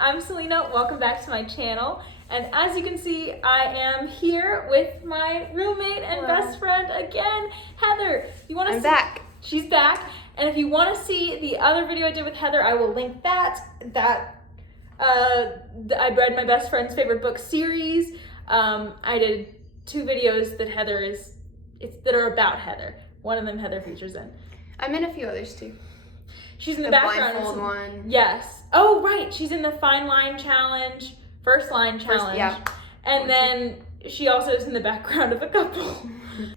I'm Selena. Welcome back to my channel. And as you can see, I am here with my roommate and best friend again, Heather. I'm back. She's back. And if you want to see the other video I did with Heather, I will link that. I read my best friend's favorite book series. I did 2 videos that that are about Heather. One of them Heather features in. I'm in a few others too. She's in the background. Blindfold one. Yes. Oh, right. She's in the Fine Line Challenge, First Line Challenge. Yeah. And then she also is in the background of a couple.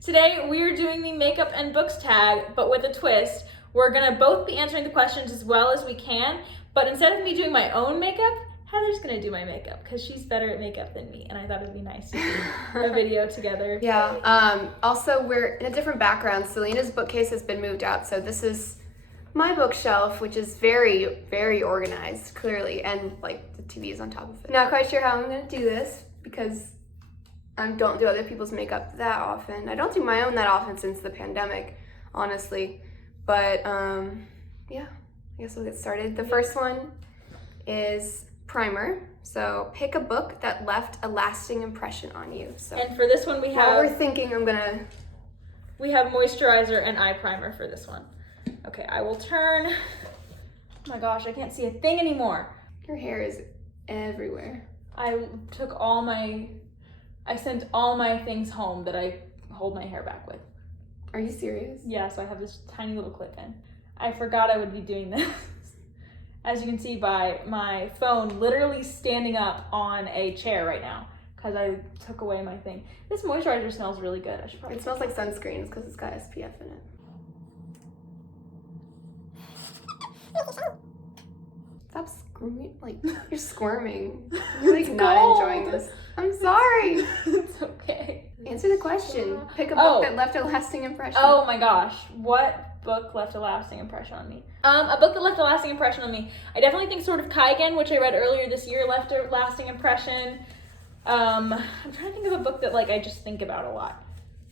Today, we're doing the makeup and books tag, but with a twist. We're going to both be answering the questions as well as we can, but instead of me doing my own makeup, Heather's going to do my makeup because she's better at makeup than me, and I thought it'd be nice to do a video together. Yeah. Also, we're in a different background. Selena's bookcase has been moved out, so this is my bookshelf, which is very, very organized, clearly, and like the TV is on top of it. Not quite sure how I'm going to do this because I don't do other people's makeup that often. I don't do my own that often since the pandemic, honestly. But yeah, I guess we'll get started. The first one is primer. So pick a book that left a lasting impression on you. So, and for this one we have... While we're thinking, we have moisturizer and eye primer for this one. Okay, I will turn. Oh my gosh, I can't see a thing anymore. Your hair is everywhere. I sent all my things home that I hold my hair back with. Are you serious? Yeah, so I have this tiny little clip in. I forgot I would be doing this. As you can see by my phone literally standing up on a chair right now because I took away my thing. This moisturizer smells really good. I should probably... It smells like sunscreens because it's got SPF in it. Stop screaming, like you're squirming. You're like not enjoying this. I'm sorry. It's okay. Answer the question. Pick a book that left a lasting impression. Oh my gosh. What book left a lasting impression on me? A book that left a lasting impression on me. I definitely think Sword of Kaigen, which I read earlier this year, left a lasting impression. I'm trying to think of a book that like I just think about a lot.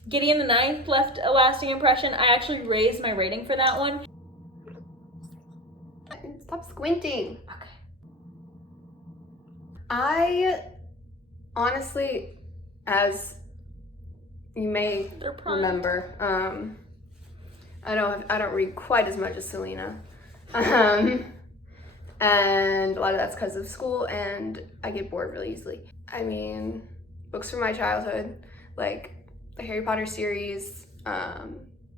Gideon the Ninth left a lasting impression. I actually raised my rating for that one. Stop squinting. Okay. I honestly, as you may remember, I don't read quite as much as Selena, and a lot of that's because of school, and I get bored really easily. I mean, books from my childhood, like the Harry Potter series,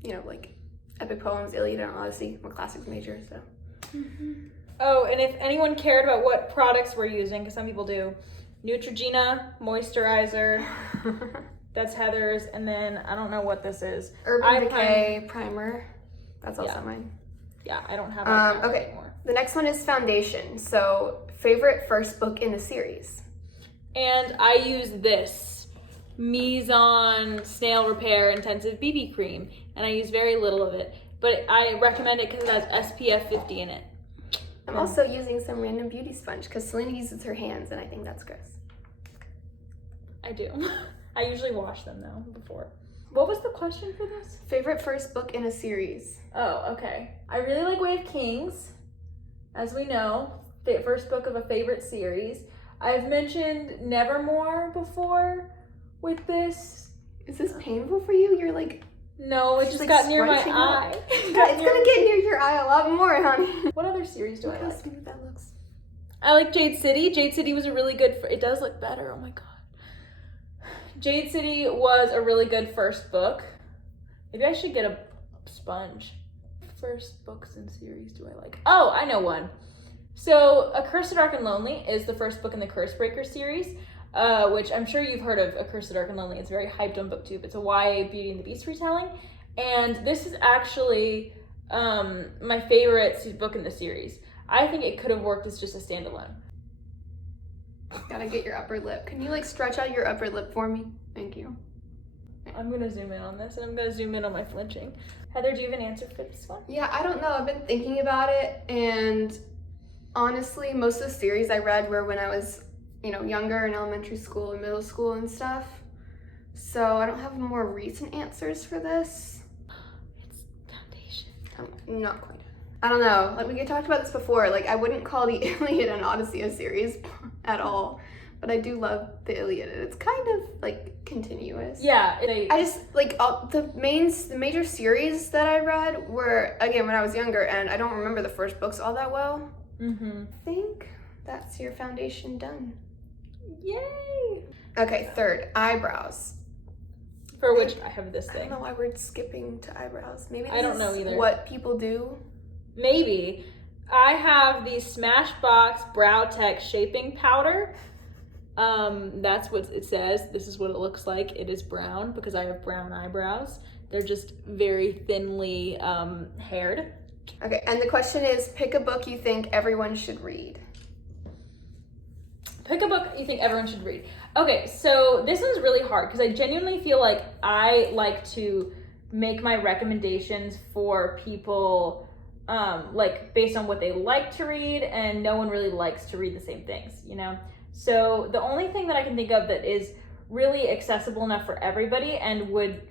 you know, like epic poems, Iliad and Odyssey. I'm a classics major, so. Mm-hmm. Oh, and if anyone cared about what products we're using, because some people do, Neutrogena moisturizer, that's Heather's, and then I don't know what this is. Urban Decay primer, that's also mine. Yeah, I don't have okay, anymore. The next one is foundation. So favorite first book in the series. And I use this Mise-on Snail Repair Intensive BB Cream, and I use very little of it. But I recommend it because it has SPF 50 in it. I'm also using some random beauty sponge because Selena uses her hands and I think that's gross. I do. I usually wash them though before. What was the question for this? Favorite first book in a series. Oh, okay. I really like Way of Kings, as we know. First book of a favorite series. I've mentioned Nevermore before with this. Is this painful for you? You're like... No, it just got near my eye. It's gonna get near your eye a lot more, honey. What other series do I like? Look how smooth that looks. I like Jade City. Jade City was a really good... It does look better. Oh my god. Jade City was a really good first book. Maybe I should get a sponge. First books and series do I like? Oh, I know one. So, A Curse, Dark and Lonely is the first book in the Cursebreaker series. Which I'm sure you've heard of, A Curse, Dark and Lonely. It's very hyped on BookTube. It's a YA Beauty and the Beast retelling. And this is actually my favorite book in the series. I think it could have worked as just a standalone. Gotta get your upper lip. Can you like stretch out your upper lip for me? Thank you. I'm gonna zoom in on this and I'm gonna zoom in on my flinching. Heather, do you have an answer for this one? Yeah, I don't know. I've been thinking about it, and honestly, most of the series I read were when I was younger in elementary school and middle school and stuff. So I don't have more recent answers for this. It's foundation. Not quite. I don't know, like we talked about this before, like I wouldn't call the Iliad and Odyssey a series at all, but I do love the Iliad, and it's kind of like continuous. Yeah. I just like all the major series that I read were, again, when I was younger, and I don't remember the first books all that well. I think that's your foundation done. Yay! Okay, third, eyebrows. For which I have this I thing. don't know why we're skipping to eyebrows. Maybe this I don't know is either. what people do. Maybe. I have the Smashbox Brow Tech Shaping Powder. That's what it says. This is what it looks like. It is brown because I have brown eyebrows. They're just very thinly haired. Okay, and the question is, pick a book you think everyone should read. Pick a book you think everyone should read. Okay, so this one's really hard because I genuinely feel like I like to make my recommendations for people like based on what they like to read, and no one really likes to read the same things, you know? So the only thing that I can think of that is really accessible enough for everybody and would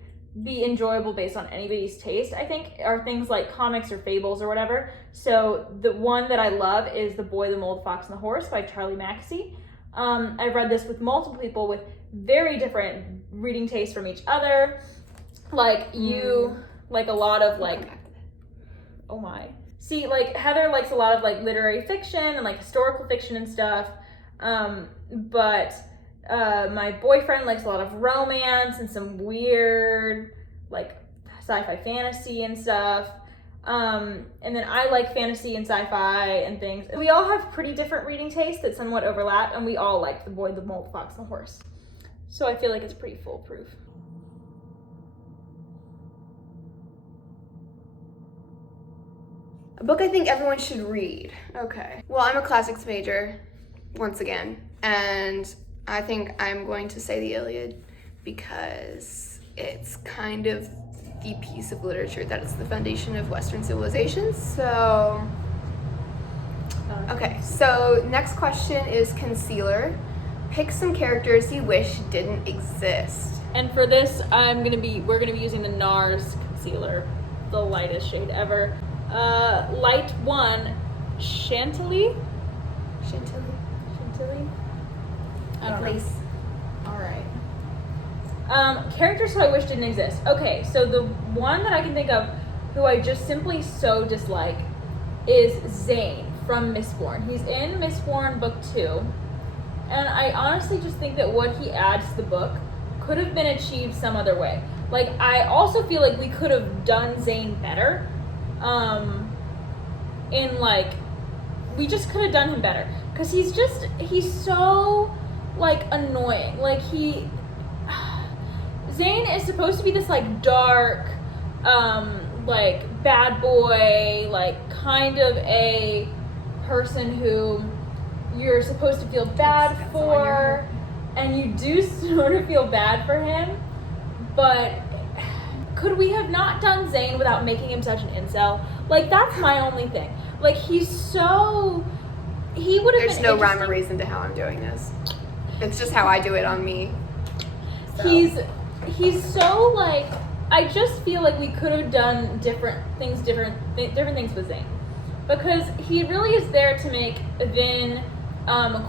be enjoyable based on anybody's taste, I think, are things like comics or fables or whatever. So the one that I love is The Boy, the Mole, the Fox, and the Horse by Charlie Mackesy. I've read this with multiple people with very different reading tastes from each other. Like you like a lot of like, oh my. See, like Heather likes a lot of like literary fiction and like historical fiction and stuff. But my boyfriend likes a lot of romance and some weird like sci-fi fantasy and stuff. And then I like fantasy and sci-fi and things. We all have pretty different reading tastes that somewhat overlap, and we all like The Boy, the Mole, the Fox, and the Horse. So I feel like it's pretty foolproof. A book I think everyone should read. Okay. Well, I'm a classics major, once again, and I think I'm going to say the Iliad because it's kind of the piece of literature that is the foundation of Western civilization. So, okay, so next question is concealer. Pick some characters you wish didn't exist. And for this, we're gonna be using the NARS concealer, the lightest shade ever. Light 1, Chantilly? I don't know. All right. Characters who I wish didn't exist. Okay, so the one that I can think of who I just simply so dislike is Zane from Mistborn. He's in Mistborn book 2, and I honestly just think that what he adds to the book could have been achieved some other way. Like, I also feel like we could have done Zane better. We just could have done him better. Because he's so, like, annoying. Like, Zane is supposed to be this, like, dark, like, bad boy, like, kind of a person who you're supposed to feel bad for, and you do sort of feel bad for him, but could we have not done Zane without making him such an incel? Like, that's my only thing. Like, he would have been There's no rhyme or reason to how I'm doing this. It's just how I do it on me. So. He's so, like, I just feel like we could have done different things with Zane. Because he really is there to make Vin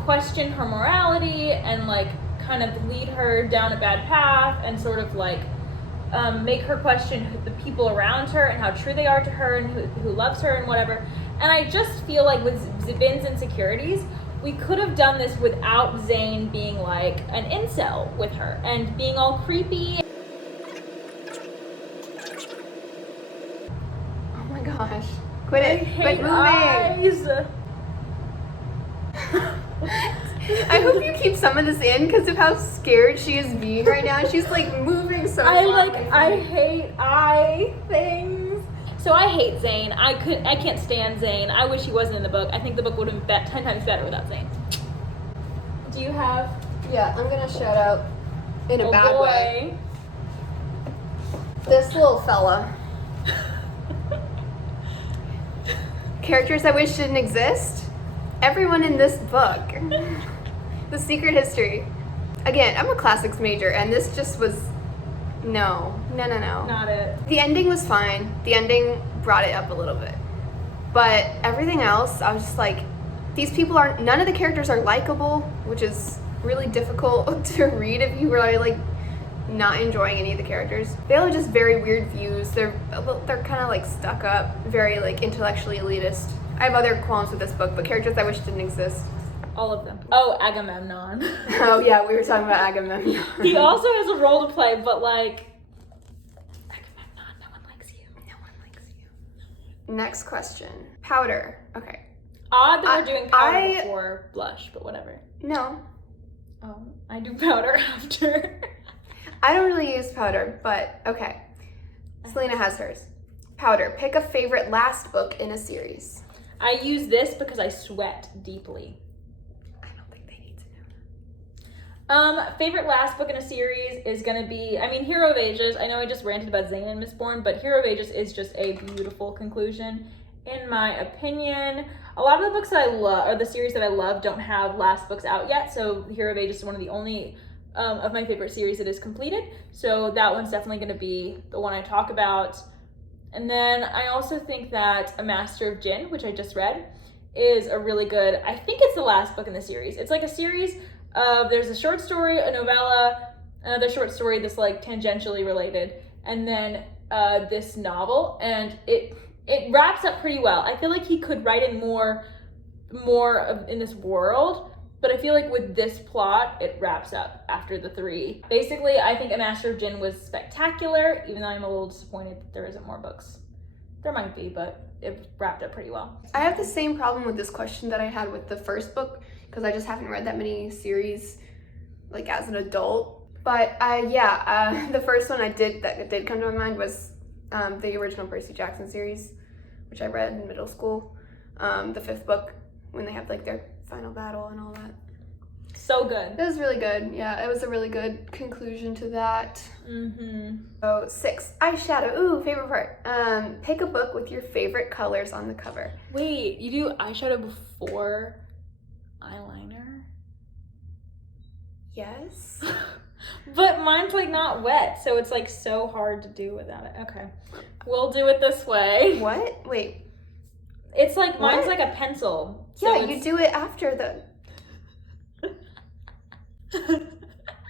question her morality and, like, kind of lead her down a bad path and sort of, like, make her question the people around her and how true they are to her and who loves her and whatever. And I just feel like with Vin's insecurities, we could have done this without Zane being like an incel with her and being all creepy. Oh my gosh. Quit it. Quit moving. Eyes. I hope you keep some of this in because of how scared she is being right now. She's like moving so I hate eye things. So I hate Zane. I can't stand Zane. I wish he wasn't in the book. I think the book would have been 10 times better without Zane. Do you have? Yeah, I'm gonna shout out in a bad boy. way. This little fella. Characters I wish didn't exist. Everyone in this book. The Secret History. Again, I'm a classics major, and this just was no. Not it. The ending was fine. The ending brought it up a little bit. But everything else, I was just like, these people aren't, none of the characters are likable, which is really difficult to read if you really like not enjoying any of the characters. They all have just very weird views. They're kind of like stuck up, very like intellectually elitist. I have other qualms with this book, but characters I wish didn't exist. All of them. Oh, Agamemnon. Oh yeah, we were talking about Agamemnon. He also has a role to play, but like, Agamemnon, no one likes you. No one likes you. Next question. Powder. Okay. Odd that we're doing powder before blush, but whatever. No. Oh, I do powder after. I don't really use powder, but okay. Selena has hers. Powder. Pick a favorite last book in a series. I use this because I sweat deeply. I don't think they need to know that. Favorite last book in a series is gonna be, I mean, Hero of Ages. I know I just ranted about Zayn and Mistborn, but Hero of Ages is just a beautiful conclusion, in my opinion. A lot of the books that I love, or the series that I love, don't have last books out yet, so Hero of Ages is one of the only of my favorite series that is completed, so that one's definitely going to be the one I talk about. And then I also think that A Master of Jinn, which I just read, is a really good, I think it's the last book in the series. It's like a series of, there's a short story, a novella, another short story that's like tangentially related, and then this novel, and it wraps up pretty well. I feel like he could write in more in this world, but I feel like with this plot, it wraps up after the 3. Basically, I think A Master of Jinn was spectacular, even though I'm a little disappointed that there isn't more books. There might be, but it wrapped up pretty well. I have the same problem with this question that I had with the first book, because I just haven't read that many series, like as an adult. But the first one that did come to my mind was the original Percy Jackson series, which I read in middle school. The 5th book, when they have like their final battle and all that. So good. It was really good. Yeah, it was a really good conclusion to that. So 6, eyeshadow. Ooh, favorite part. Pick a book with your favorite colors on the cover. Wait, you do eyeshadow before eyeliner? Yes. But mine's like not wet, so it's like so hard to do without it. Okay, we'll do it this way. What? Wait. It's like, mine's like a pencil. So yeah, you do it after the...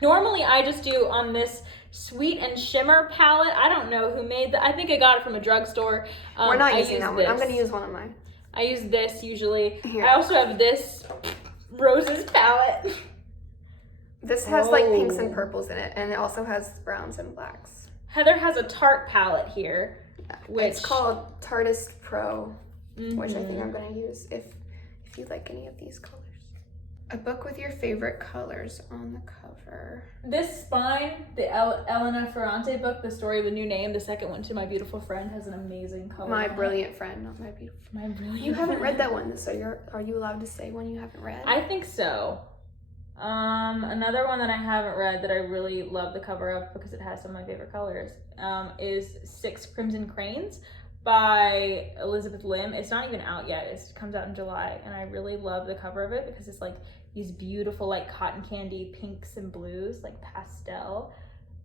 Normally I just do on this Sweet and Shimmer palette. I don't know who made that. I think I got it from a drugstore. We're not using that one. I'm going to use one of mine. I use this usually. Here. I also have this Roses palette. This has like pinks and purples in it, and it also has browns and blacks. Heather has a Tarte palette here. Which... It's called Tartist Pro, which I think I'm going to use if you like any of these colors. A book with your favorite colors on the cover. This Spine, the Elena Ferrante book, The Story of a New Name, the second one, To My Beautiful Friend, has an amazing color. My Brilliant Friend, not My Beautiful Friend. My Brilliant You haven't Friend. read that one, so are you allowed to say one you haven't read? I think so. Another one that I haven't read that I really love the cover of because it has some of my favorite colors is 6 Crimson Cranes by Elizabeth Lim. It's not even out yet. It comes out in July, and I really love the cover of it because it's like these beautiful like cotton candy pinks and blues, like pastel,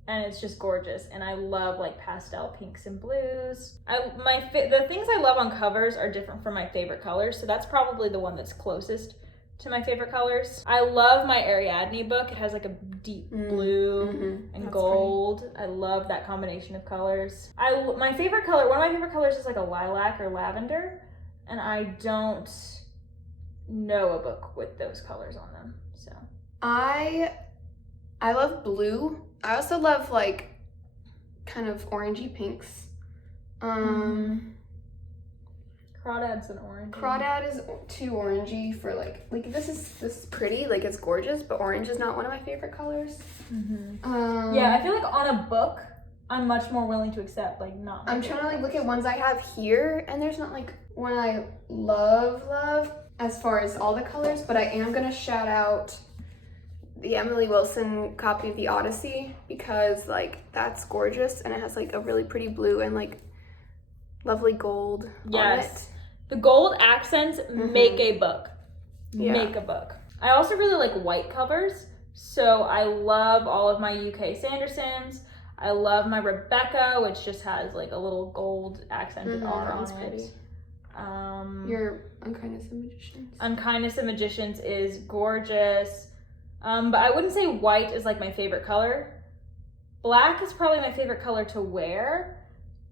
and it's just gorgeous. And I love like pastel pinks and blues. The things I love on covers are different from my favorite colors, so that's probably the one that's closest to my favorite colors. I love my Ariadne book. It has like a deep blue and That's gold. pretty. I love that combination of colors. My favorite color, one of my favorite colors is like a lilac or lavender, and I don't know a book with those colors on them. So I love blue. I also love like kind of orangey pinks. Crawdad's an orange. Crawdad is too orangey for like this is pretty, like it's gorgeous, but orange is not one of my favorite colors. Yeah, I feel like on a book, I'm much more willing to accept like not. I'm trying to like look at ones I have here, and there's not like one I love as far as all the colors, but I am gonna shout out the Emily Wilson copy of the Odyssey because like that's gorgeous, and it has like a really pretty blue and like lovely gold on it. The gold accents make a book. Yeah. Make a book. I also really like white covers, so I love all of my UK Sandersons. I love my Rebecca, which just has like a little gold accented R on that's it. pretty. Your Unkindness of Magicians. Unkindness of Magicians is gorgeous. But I wouldn't say white is like my favorite color. Black is probably my favorite color to wear.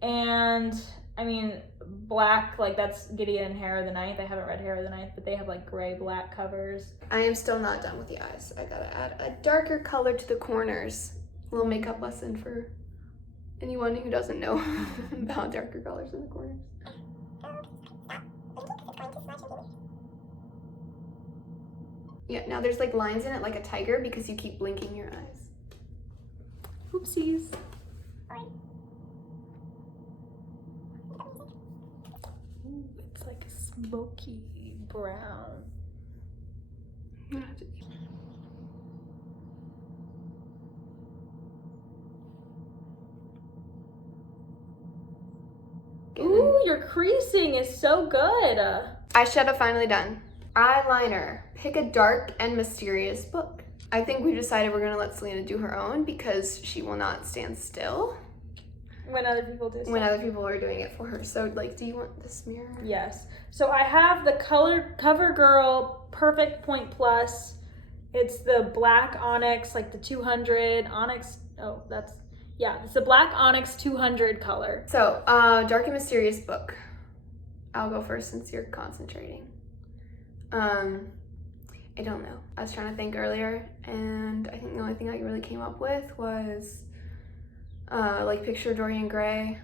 And I mean, black, like that's Gideon and Hair of the Ninth. I haven't read Hair of the Ninth, but they have like gray black covers. I am still not done with the eyes. I gotta add a darker color to the corners. A little makeup lesson for anyone who doesn't know about darker colors in the corners. Yeah, now there's like lines in it like a tiger because you keep blinking your eyes. Oopsies. Ooh, it's like a smoky brown. Ooh, your creasing is so good. Eyeshadow finally done. Eyeliner. Pick a dark and mysterious book. I think we decided we're gonna let Selena do her own because she will not stand still When other people do stuff. when other people are doing it for her. So, like, do you want this mirror? Yes. So I have the CoverGirl Perfect Point Plus. It's the black onyx, like the 200 onyx. Oh, that's, yeah, it's the black onyx 200 color. So, dark and mysterious book. I'll go first since you're concentrating. I don't know. I was trying to think earlier, and I think the only thing I really came up with was like Picture Dorian Gray,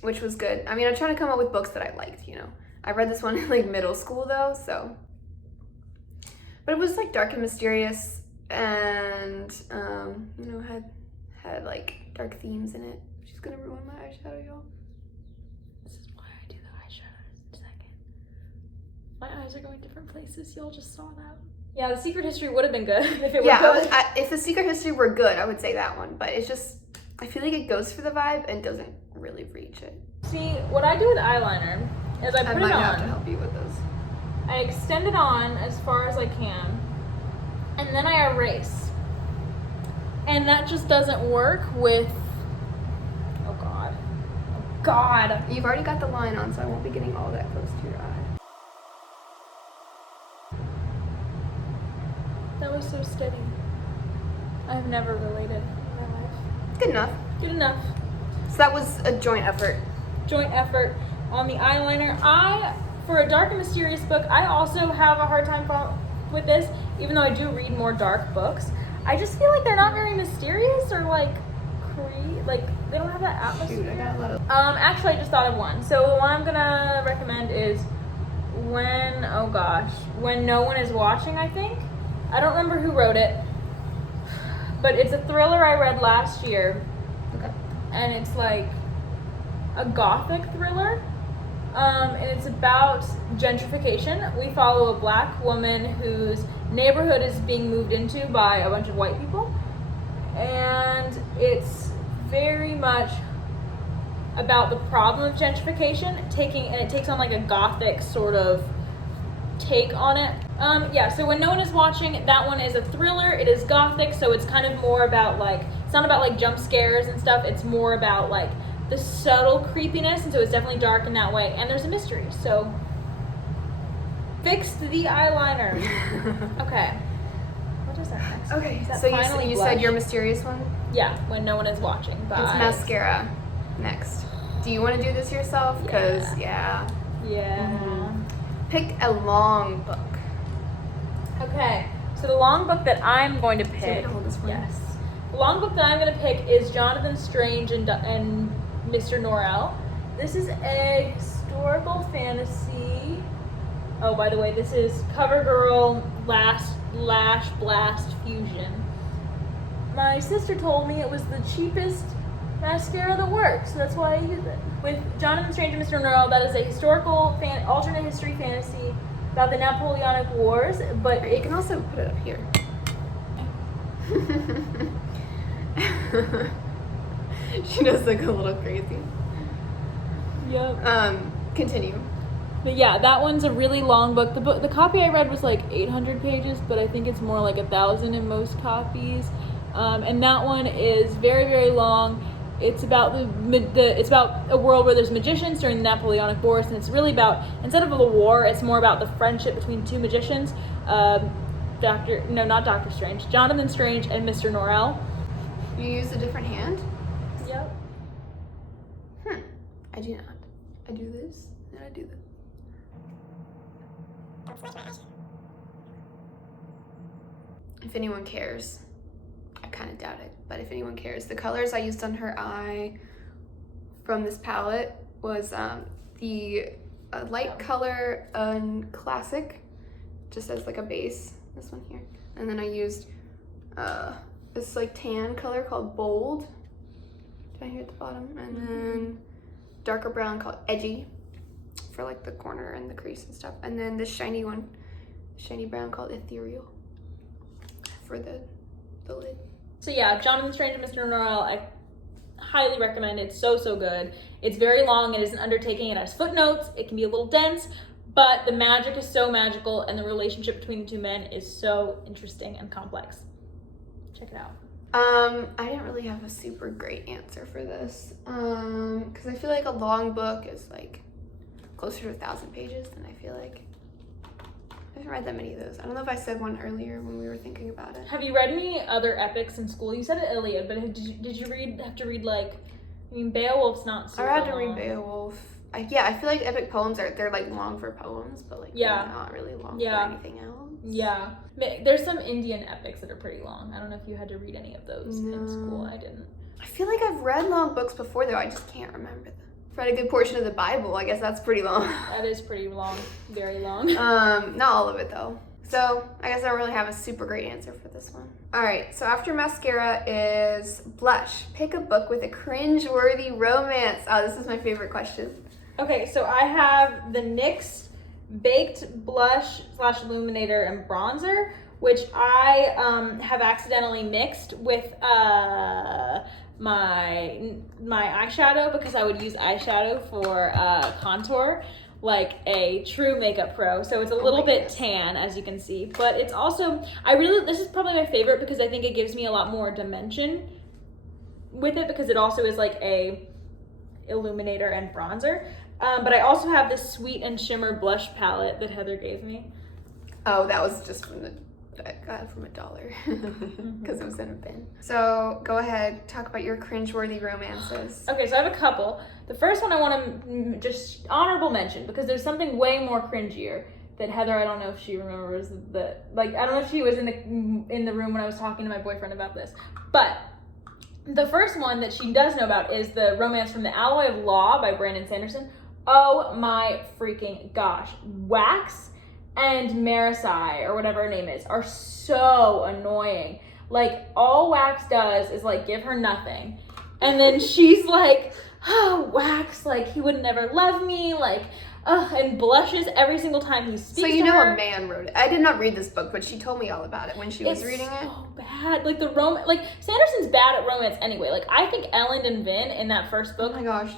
which was good. I mean, I'm trying to come up with books that I liked, you know. I read this one in like middle school though, so. But it was like dark and mysterious, and you know, had like dark themes in it. She's gonna ruin my eyeshadow, y'all. This is why I do the eyeshadows in a second. My eyes are going different places. Y'all just saw that. Yeah, The Secret History would have been good if it were good. If The Secret History were good, I would say that one. But it's just, I feel like it goes for the vibe and doesn't really reach it. See, what I do with eyeliner is I put it might on. have to help you with this. I extend it on as far as I can, and then I erase. And that just doesn't work with, oh God. Oh God. You've already got the line on, so I won't be getting all that close to your eye. That was so steady. I've never related in my life. Good enough. Good enough. So that was a joint effort. Joint effort on the eyeliner. For a dark and mysterious book, I also have a hard time with this, even though I do read more dark books. I just feel like they're not very mysterious or like they don't have that atmosphere. Shoot, I got a lot of... Actually, I just thought of one. So the one I'm gonna recommend is When No One Is Watching, I think. I don't remember who wrote it, but it's a thriller I read last year. Okay. And it's like a gothic thriller. And it's about gentrification. We follow a black woman whose neighborhood is being moved into by a bunch of white people. And it's very much about the problem of gentrification, and it takes on like a gothic sort of take on it. So When No One Is Watching, that one is a thriller. It is gothic, so it's kind of more about like, it's not about like jump scares and stuff. It's more about like the subtle creepiness, and so it's definitely dark in that way. And there's a mystery, so fixed the eyeliner. Okay. What is that next? Okay, Is that so finally you blush? said your mysterious one? Yeah, When No One Is Watching. It's mascara next. Do you want to do this yourself? Because, yeah. Pick a long book. Okay, so the long book that I'm going to So pick. I'm gonna hold this one. Yes. The long book that I'm going to pick is Jonathan Strange and Mr. Norrell. This is a historical fantasy. Oh, by the way, this is CoverGirl Lash Blast Fusion. My sister told me it was the cheapest mascara that works, so that's why I use it. With Jonathan Strange and Mr. Norrell, that is a historical alternate history fantasy about the Napoleonic Wars, but You can also put it up here. She does look a little crazy. Yep. Continue. But yeah, that one's a really long book. The copy I read was like 800 pages, but I think it's more like 1,000 in most copies. And that one is very, very long. It's about it's about a world where there's magicians during the Napoleonic Wars, and it's really about, instead of the war, it's more about the friendship between two magicians, Doctor Strange, Jonathan Strange and Mr. Norrell. You use a different hand? Yep. I do not. I do this, and I do this. If anyone cares, I kind of doubt it, but if anyone cares, the colors I used on her eye from this palette was the light color Classic, just as like a base, this one here. And then I used this like tan color called Bold, down here at the bottom. And then darker brown called Edgy, for like the corner and the crease and stuff. And then this shiny one, shiny brown called Ethereal, for the lid. So yeah, Jonathan Strange and Mr. Norrell, I highly recommend it. It's so good. It's very long. It is an undertaking. It has footnotes. It can be a little dense, but the magic is so magical, and the relationship between the two men is so interesting and complex. Check it out. I didn't really have a super great answer for this, because I feel like a long book is like closer to 1,000 pages, and I feel like I haven't read that many of those. I don't know if I said one earlier when we were thinking about it. Have you read any other epics in school? You said it, Iliad, but did you have to read like, I mean, Beowulf's not super I had to long. read Beowulf. I feel like epic poems they're like long for poems, but like they're not really long for anything else. Yeah. There's some Indian epics that are pretty long. I don't know if you had to read any of those in school. I didn't. I feel like I've read long books before though, I just can't remember them. I've read a good portion of the Bible, I guess that's pretty long. That is pretty long, very long. Not all of it though. So I guess I don't really have a super great answer for this one. All right, so after mascara is blush. Pick a book with a cringe-worthy romance. Oh, this is my favorite question. Okay, so I have the NYX Baked Blush / Illuminator and Bronzer, which I have accidentally mixed with my eyeshadow, because I would use eyeshadow for contour like a true makeup pro. So it's a little bit tan, as you can see, but it's also, this is probably my favorite because I think it gives me a lot more dimension with it, because it also is like a illuminator and bronzer. But I also have this Sweet and Shimmer blush palette that Heather gave me. Oh, that was just I got it from $1 because it was in a bin. So go ahead, talk about your cringeworthy romances. Okay, so I have a couple. The first one I want to just honorable mention, because there's something way more cringier that Heather, I don't know if she remembers I don't know if she was in the room when I was talking to my boyfriend about this, but the first one that she does know about is the romance from The Alloy of Law by Brandon Sanderson. Oh my freaking gosh. Wax and Marasai, or whatever her name is, are so annoying. Like, all Wax does is like give her nothing, and then she's like, oh, Wax, like he would never love me, like, and blushes every single time he speaks. So you to know her. a man wrote it. I did not read this book, but she told me all about it when she was reading it. So bad. Like Sanderson's bad at romance anyway. Like, I think Ellen and Vin in that first book, oh my gosh,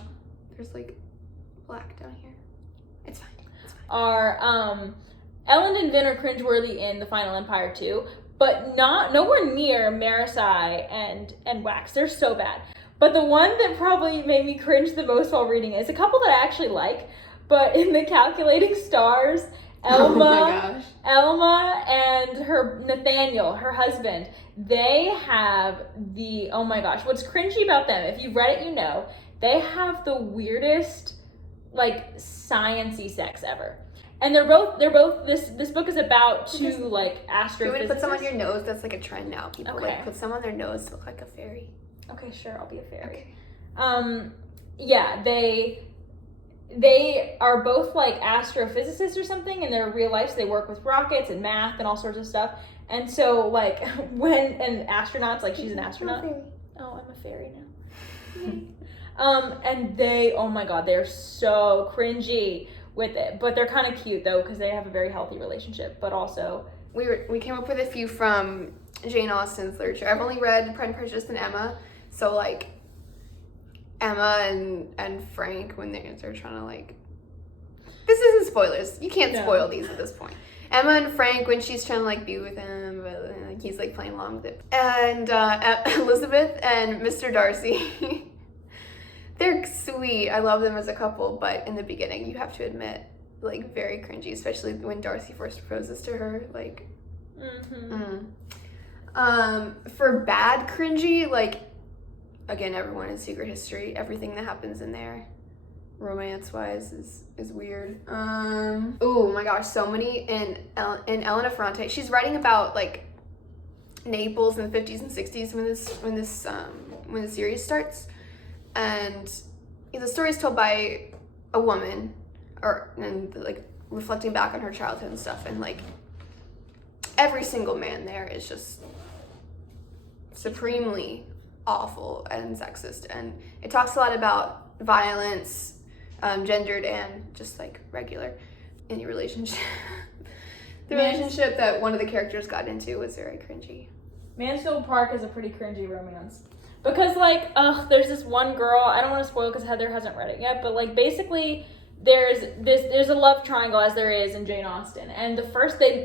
there's like black down here. It's fine. are Ellen and Vin are cringeworthy in The Final Empire too, but nowhere near Marasai and Wax. They're so bad. But the one that probably made me cringe the most while reading it is a couple that I actually like, but in The Calculating Stars, Elma and her Nathaniel, her husband, they have oh my gosh, what's cringy about them, if you've read it, you know, they have the weirdest, like, science-y sex ever. And they're both this book is about two like astrophysicists. You want to put some on your nose? That's like a trend now. People like put some on their nose to look like a fairy. Okay, sure, I'll be a fairy. Okay. Yeah, they are both like astrophysicists or something in their real life. So they work with rockets and math and all sorts of stuff. And so like and astronauts, like she's an astronaut. Oh, I'm a fairy now. And they, oh my god, they're so cringy with it, but they're kind of cute though, because they have a very healthy relationship. But also, we came up with a few from Jane Austen's literature. I've only read Pride and Prejudice and Emma, so like Emma and Frank, when they're trying to like, this isn't spoilers. You can't spoil these at this point. Emma and Frank, when she's trying to like be with him, but he's like playing along with it. And Elizabeth and Mr. Darcy, they're sweet. I love them as a couple, but in the beginning, you have to admit, like, very cringy, especially when Darcy first proposes to her. Like, for bad cringy, like, again, everyone in Secret History, everything that happens in there, romance-wise, is weird. Oh my gosh, so many in Elena Ferrante. She's writing about, like, Naples in the 50s and 60s when the series starts, and the story is told by a woman, and like reflecting back on her childhood and stuff, and like every single man there is just supremely awful and sexist, and it talks a lot about violence, gendered and just like regular, any relationship. The relationship that one of the characters got into was very cringy. Mansfield Park is a pretty cringy romance. Because, like, there's this one girl, I don't want to spoil because Heather hasn't read it yet, but, like, basically there's a love triangle, as there is in Jane Austen. And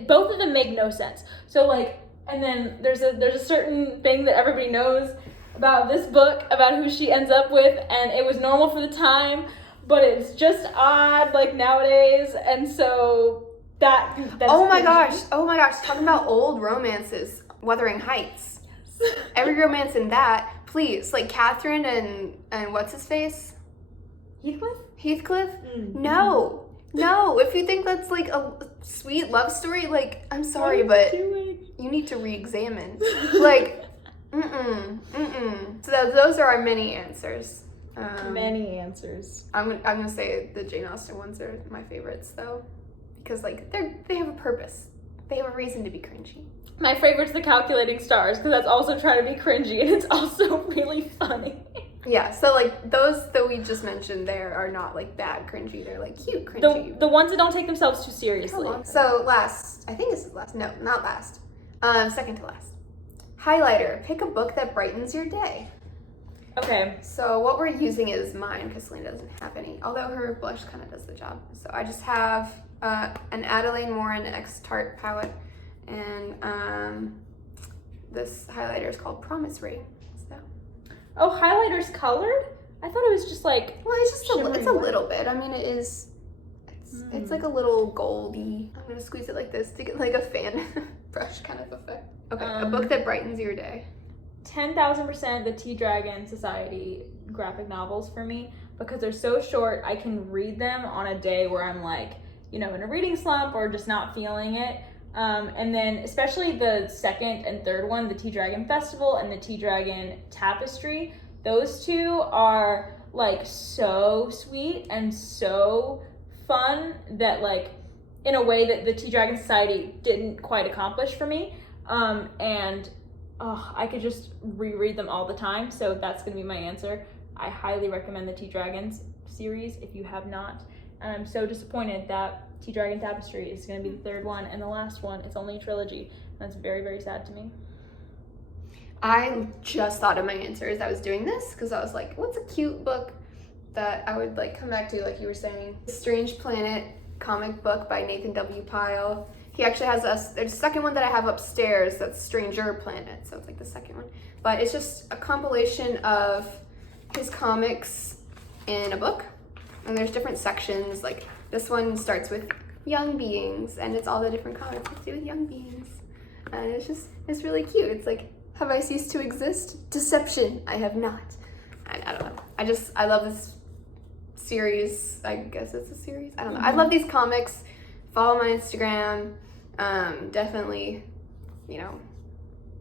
both of them make no sense. So, like, and then there's a certain thing that everybody knows about this book, about who she ends up with, and it was normal for the time, but it's just odd, like, nowadays, and so that's Oh my gosh, talking about old romances. Wuthering Heights. Yes. Every romance in that, please. Like Catherine and what's his face? Heathcliff? Mm-hmm. No. If you think that's like a sweet love story, like, I'm sorry, but you need to re-examine. Like, So those are our many answers. Many answers. I'm gonna say the Jane Austen ones are my favorites though, because like they have a purpose. They have a reason to be cringy. My favorite's The Calculating Stars, because that's also trying to be cringy, and it's also really funny. Yeah, so, like, those that we just mentioned there are not, like, bad cringy. They're, like, cute cringy. The ones that don't take themselves too seriously. So, last. I think this is last. No, not last. Second to last. Highlighter. Pick a book that brightens your day. Okay. So, what we're using is mine, because Selena doesn't have any. Although her blush kind of does the job. So, I just have an Adelaine Morin X Tarte palette. And this highlighter is called Promise Ring. So. Oh, highlighter's colored? I thought it was just like. Well, it's just it's a little bit. I mean, it is. It's like a little goldy. I'm gonna squeeze it like this to get like a fan brush kind of effect. Okay, a book that brightens your day. 10,000% the Tea Dragon Society graphic novels for me, because they're so short. I can read them on a day where I'm like, in a reading slump or just not feeling it. And then especially the second and third one, the Tea Dragon Festival and the Tea Dragon Tapestry, those two are like so sweet and so fun that like in a way that the Tea Dragon Society didn't quite accomplish for me. I could just reread them all the time, so that's gonna be my answer. I highly recommend the Tea Dragons series if you have not. And I'm so disappointed that Tea Dragon Tapestry is going to be the third one and the last one. It's only a trilogy. That's very, very sad to me. I just thought of my answer as I was doing this, because I was like, what's a cute book that I would like come back to, like you were saying? Strange Planet comic book by Nathan W. Pyle. He actually has there's a second one that I have upstairs that's Stranger Planet, so it's like the second one. But it's just a compilation of his comics in a book. And there's different sections, like this one starts with young beings, and it's all the different comics to do with young beings. And it's really cute. It's like, have I ceased to exist? Deception, I have not. And I don't know. I love this series. I guess it's a series. I don't know. I love these comics. Follow my Instagram. Definitely,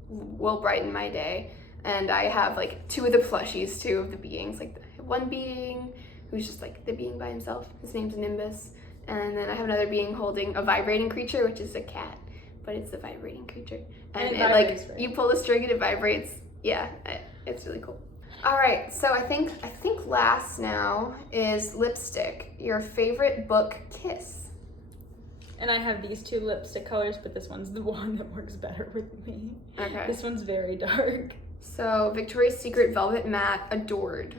will brighten my day. And I have like two of the plushies, two of the beings, like one being who's just like the being by himself. His name's Nimbus. And then I have another being holding a vibrating creature, which is a cat, but it's a vibrating creature. And it like, right? You pull the string and it vibrates. Yeah, it's really cool. All right, so I think last now is lipstick. Your favorite book kiss. And I have these two lipstick colors, but this one's the one that works better with me. Okay. This one's very dark. So Victoria's Secret Velvet Matte Adored.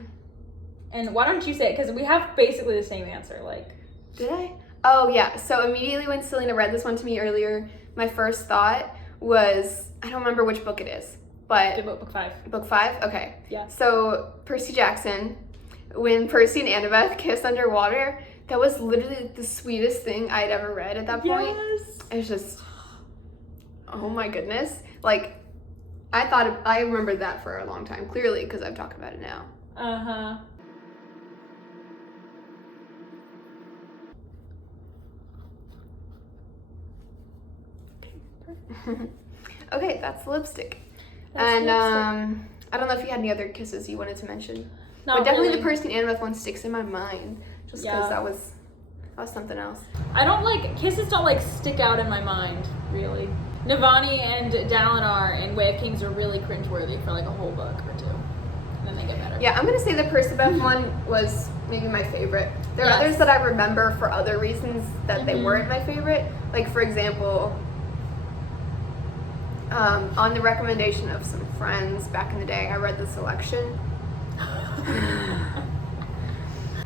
And why don't you say it? Because we have basically the same answer. Like, did I? Oh yeah. So immediately when Selena read this one to me earlier, my first thought was, I don't remember which book it is, but book 5. Book 5. Okay. Yeah. So Percy Jackson, when Percy and Annabeth kissed underwater, that was literally the sweetest thing I'd ever read at that point. Yes. It's just, oh my goodness. Like, I remembered that for a long time, clearly, because I'm talking about it now. Uh-huh. Okay, that's the lipstick. That's and lipstick. I don't know if you had any other kisses you wanted to mention. Not but definitely really. the Percy and Annabeth one sticks in my mind. Just because that was something else. I don't like, kisses don't like stick out in my mind, really. Navani and Dalinar in Way of Kings are really cringeworthy for like a whole book or two. And then they get better. Yeah, I'm gonna say the Percabeth one was maybe my favorite. There are Yes. others that I remember for other reasons that they Mhm. weren't my favorite. Like, for example, on the recommendation of some friends back in the day, I read The Selection.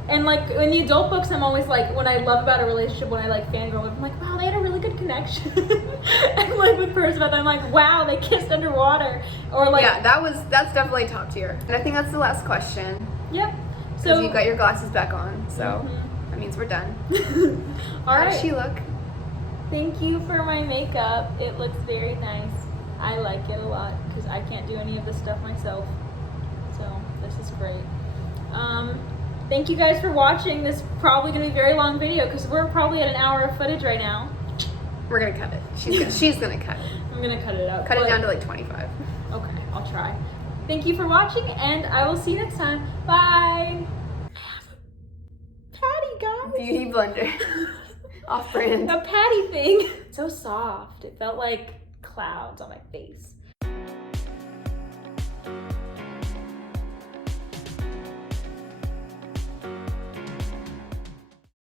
And like in the adult books, I'm always like, what I love about a relationship, when I like fangirl, I'm like, wow, they had a really good connection. And like with Percival, I'm like, wow, they kissed underwater. Or like, Yeah, that's definitely top tier. And I think that's the last question. Yep. So So you've got your glasses back on, so Mhm. that means we're done. All How right. does she look? Thank you for my makeup. It looks very nice. I like it a lot because I can't do any of this stuff myself. So this is great. Thank you guys for watching. This is probably going to be a very long video because we're probably at an hour of footage right now. We're gonna cut it. She's gonna cut it. I'm going to cut it out. Cut it but- down to like 25. Okay, I'll try. Thank you for watching and I will see you next time. Bye. Patty, guys. Beauty blender. Off brand. A patty thing. So soft. It felt like clouds on my face.